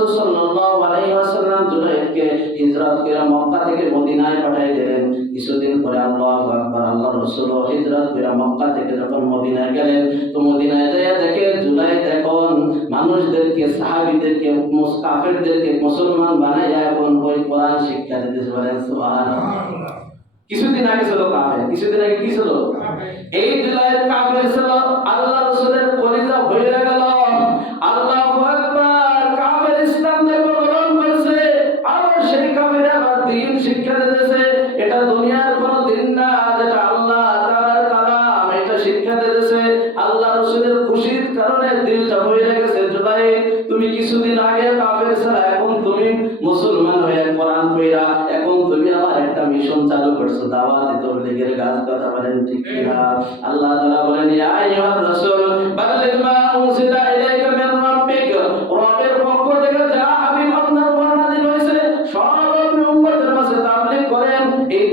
রাসূল সাল্লাল্লাহু আলাইহি ওয়াসাল্লাম জুলাইদকে হিজরত করে মক্কা থেকে মদিনায় পাঠিয়ে দিলেন। কিছুদিন পরে আল্লাহু আকবার, আল্লাহর রাসূল হিজরত করে মক্কা থেকে যখন মদিনায় গেলেন, তো মদিনায় যেয়ে দেখে জুলাইদ এখন মানুষদেরকে, সাহাবীদেরকে, কাফেরদেরকে মুসলমান বানাইয়া এখন ওই কোরআন শিক্ষা দিতেছে। বলেন সুবহানাল্লাহ। কিছুদিন আগে ছিল কাফের, কিছুদিন আগে কি ছিল? এই জুলাইদ কাফের ছিল, আল্লাহ রাসূলের কলিজা ভরে গেল। আল্লাহু আকবার, কাফের ইসলাম ধর্ম গ্রহণ করেছে, আবার সেই কাফের আবার দ্বীন শিক্ষা দিতেছে। এটা দুনিয়ার কোন দিন না, যেটা আল্লাহ তাআলার কালাম, এটা শিক্ষা দিতেছে। আল্লাহ রাসূলের খুশির কারণে দিলটা ভরে গেছে। জুলাইদ, তুমি কিছুদিন আগে কাফের ছিল, এখন তুমি মুসলমান হয়ে কোরআন পড়া, এখন তুমি আবার একটা মিশন চালু করছো, দাওয়াতে তাবলীগের কাজ। কথা বলেন ঠিক কিনা? আল্লাহ তাআলা বলেন, ইয়া আইয়ুহার রাসূল বাল্লিগ মা উনজিলা ইলাইকা মির রাব্বিক, রবের পক্ষ থেকে যা হাবিব আপনার উপর নাযিল হয়েছে সব আপনি উম্মতের মাঝে তাবলীগ করেন। এই